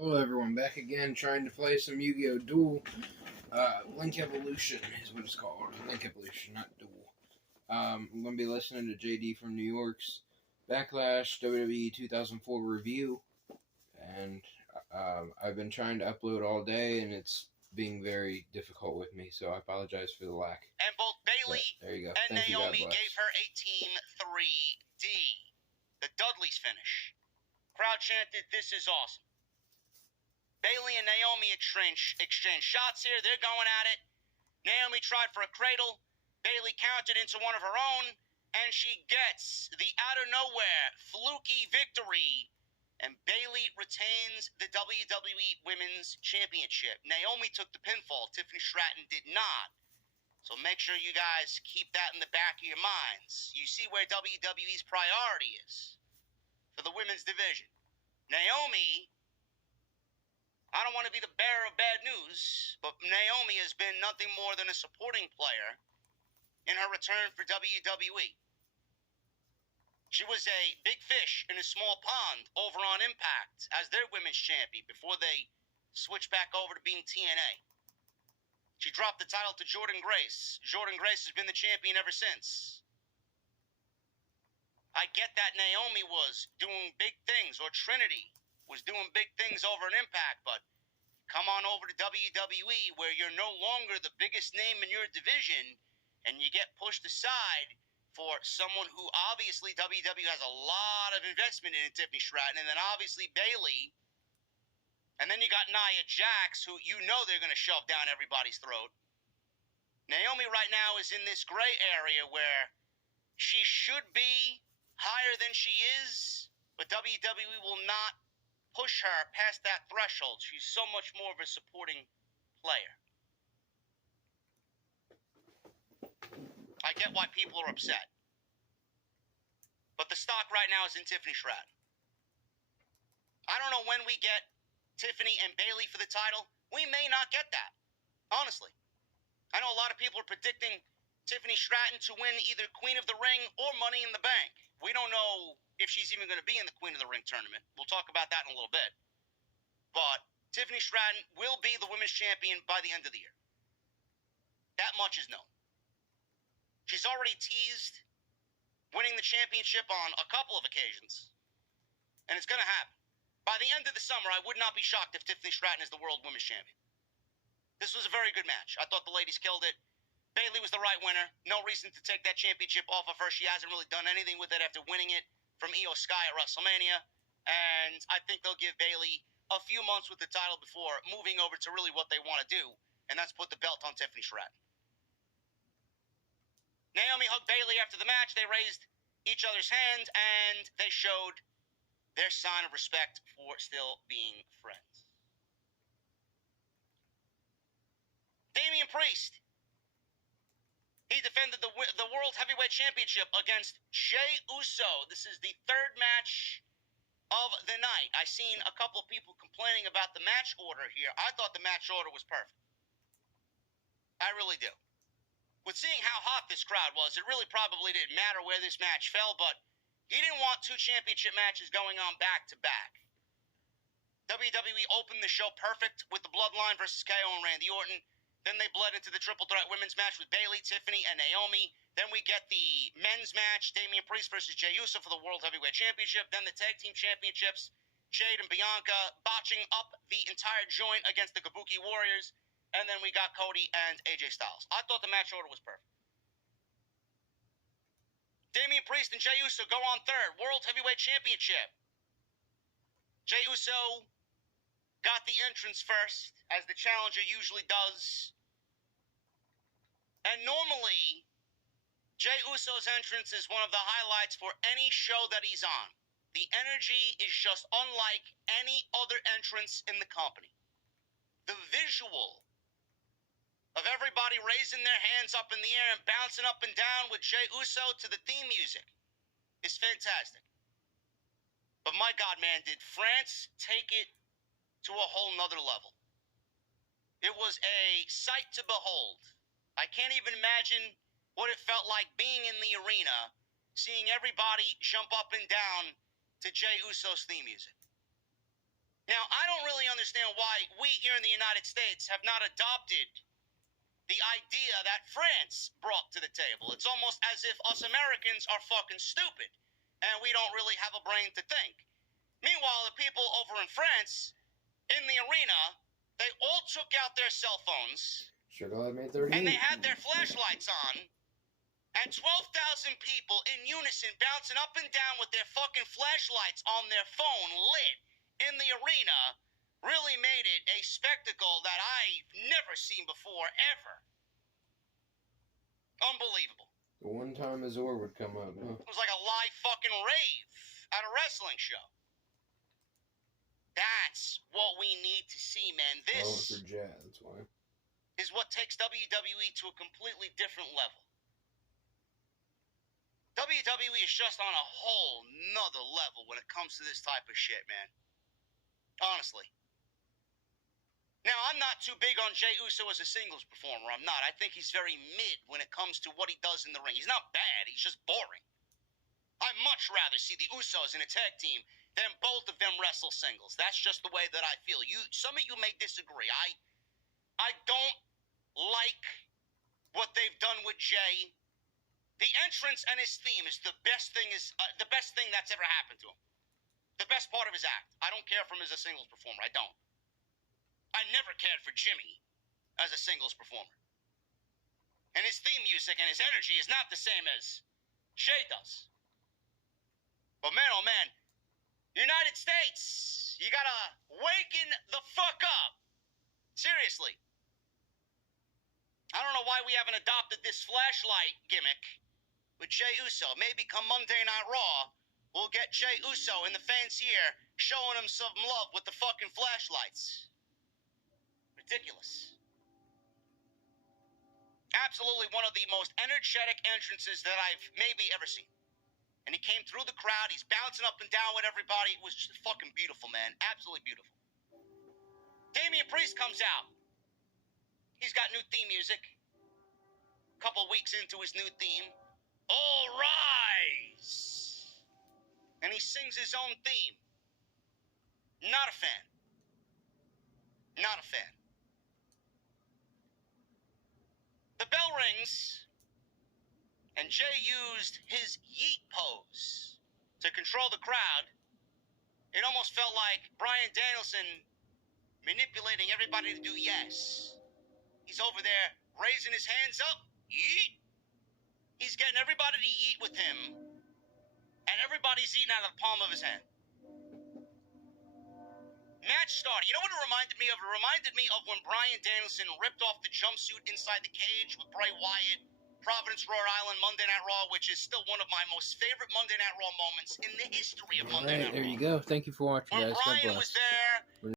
Hello everyone, back again trying to play some Yu-Gi-Oh! Duel. Link Evolution is what it's called. Link Evolution, not Duel. I'm going to be listening to JD from New York's Backlash WWE 2004 review. And I've been trying to upload all day and it's being very difficult with me, so I apologize for the lack. And both Bayley there you go. and Thank Naomi you, gave her a Team 3D. The Dudleys finish. Crowd chanted, "This is awesome." Bayley and Naomi exchange shots here. They're going at it. Naomi tried for a cradle. Bayley countered into one of her own, and she gets the out-of-nowhere fluky victory. And Bayley retains the WWE Women's Championship. Naomi took the pinfall. Tiffany Stratton did not. So make sure you guys keep that in the back of your minds. You see where WWE's priority is for the women's division. Naomi, I don't want to be the bearer of bad news, but Naomi has been nothing more than a supporting player in her return for WWE. She was a big fish in a small pond over on Impact as their women's champion before they switched back over to being TNA. She dropped the title to Jordynne Grace. Jordynne Grace has been the champion ever since. I get that Naomi was doing big things, or Trinity was doing big things over an Impact, but come on over to WWE where you're no longer the biggest name in your division and you get pushed aside for someone who obviously WWE has a lot of investment in, Tiffany Stratton, and then obviously Bayley. And then you got Nia Jax, who you know they're going to shove down everybody's throat. Naomi right now is in this gray area where she should be higher than she is, but WWE will not push her past that threshold. She's so much more of a supporting player. I get why people are upset. But the stock right now is in Tiffany Stratton. I don't know when we get Tiffany and Bayley for the title. We may not get that, honestly. I know a lot of people are predicting Tiffany Stratton to win either Queen of the Ring or Money in the Bank. We don't know if she's even going to be in the Queen of the Ring tournament. We'll talk about that in a little bit. But Tiffany Stratton will be the women's champion by the end of the year. That much is known. She's already teased winning the championship on a couple of occasions. And it's going to happen. By the end of the summer, I would not be shocked if Tiffany Stratton is the World Women's Champion. This was a very good match. I thought the ladies killed it. Bayley was the right winner. No reason to take that championship off of her. She hasn't really done anything with it after winning it from Io Sky at WrestleMania. And I think they'll give Bayley a few months with the title before moving over to really what they want to do, and that's put the belt on Tiffany Stratton. Naomi hugged Bayley after the match. They raised each other's hands, and they showed their sign of respect for still being friends. Damian Priest. He defended the World Heavyweight Championship against Jey Uso. This is the third match of the night. I seen a couple of people complaining about the match order here. I thought the match order was perfect. I really do. With seeing how hot this crowd was, it really probably didn't matter where this match fell, but he didn't want two championship matches going on back-to-back. WWE opened the show perfect with the Bloodline versus KO and Randy Orton. Then they bled into the triple threat women's match with Bayley, Tiffany, and Naomi. Then we get the men's match, Damian Priest versus Jey Uso for the World Heavyweight Championship. Then the tag team championships, Jade and Bianca botching up the entire joint against the Kabuki Warriors. And then we got Cody and AJ Styles. I thought the match order was perfect. Damian Priest and Jey Uso go on third, World Heavyweight Championship. Jey Uso got the entrance first, as the challenger usually does. And normally, Jey Uso's entrance is one of the highlights for any show that he's on. The energy is just unlike any other entrance in the company. The visual of everybody raising their hands up in the air and bouncing up and down with Jey Uso to the theme music is fantastic. But my God, man, did France take it to a whole nother level. It was a sight to behold. I can't even imagine what it felt like being in the arena, seeing everybody jump up and down to Jey Uso's theme music. Now, I don't really understand why we here in the United States have not adopted the idea that France brought to the table. It's almost as if us Americans are fucking stupid and we don't really have a brain to think. Meanwhile, the people over in France, in the arena, they all took out their cell phones and they had their flashlights on, and 12,000 people in unison bouncing up and down with their fucking flashlights on their phone lit in the arena really made it a spectacle that I've never seen before, ever. Unbelievable. The one time Azor would come up, huh? It was like a live fucking rave at a wrestling show. That's what we need to see, man. This for Jazz, that's why. Is what takes WWE to a completely different level. WWE is just on a whole nother level when it comes to this type of shit, man. Honestly. Now, I'm not too big on Jey Uso as a singles performer. I'm not. I think he's very mid when it comes to what he does in the ring. He's not bad. He's just boring. I'd much rather see the Usos in a tag team than both of them wrestle singles. That's just the way that I feel. Some of you may disagree. I don't like what they've done with Jey. The entrance and his theme is the best thing that's ever happened to him. The best part of his act. I don't care for him as a singles performer. I don't. I never cared for Jimmy as a singles performer. And his theme music and his energy is not the same as Jey does. But man, oh man, United States, you gotta waken the fuck up. Seriously. I don't know why we haven't adopted this flashlight gimmick with Jey Uso. Maybe come Monday Night Raw, we'll get Jey Uso in the fans here showing him some love with the fucking flashlights. Ridiculous. Absolutely one of the most energetic entrances that I've maybe ever seen. And he came through the crowd. He's bouncing up and down with everybody. It was just fucking beautiful, man. Absolutely beautiful. Damian Priest comes out. He's got new theme music. A couple weeks into his new theme. All rise! And he sings his own theme. Not a fan. Not a fan. The bell rings, and Jey used his yeet pose to control the crowd. It almost felt like Bryan Danielson manipulating everybody to do yes. He's over there raising his hands up. Yeet. He's getting everybody to yeet with him, and everybody's eating out of the palm of his hand. Match started. You know what it reminded me of? It reminded me of when Bryan Danielson ripped off the jumpsuit inside the cage with Bray Wyatt, Providence, Rhode Island, Monday Night Raw, which is still one of my most favorite Monday Night Raw moments in the history of Monday Night Raw. There you go. Thank you for watching, guys. When Bryan was there,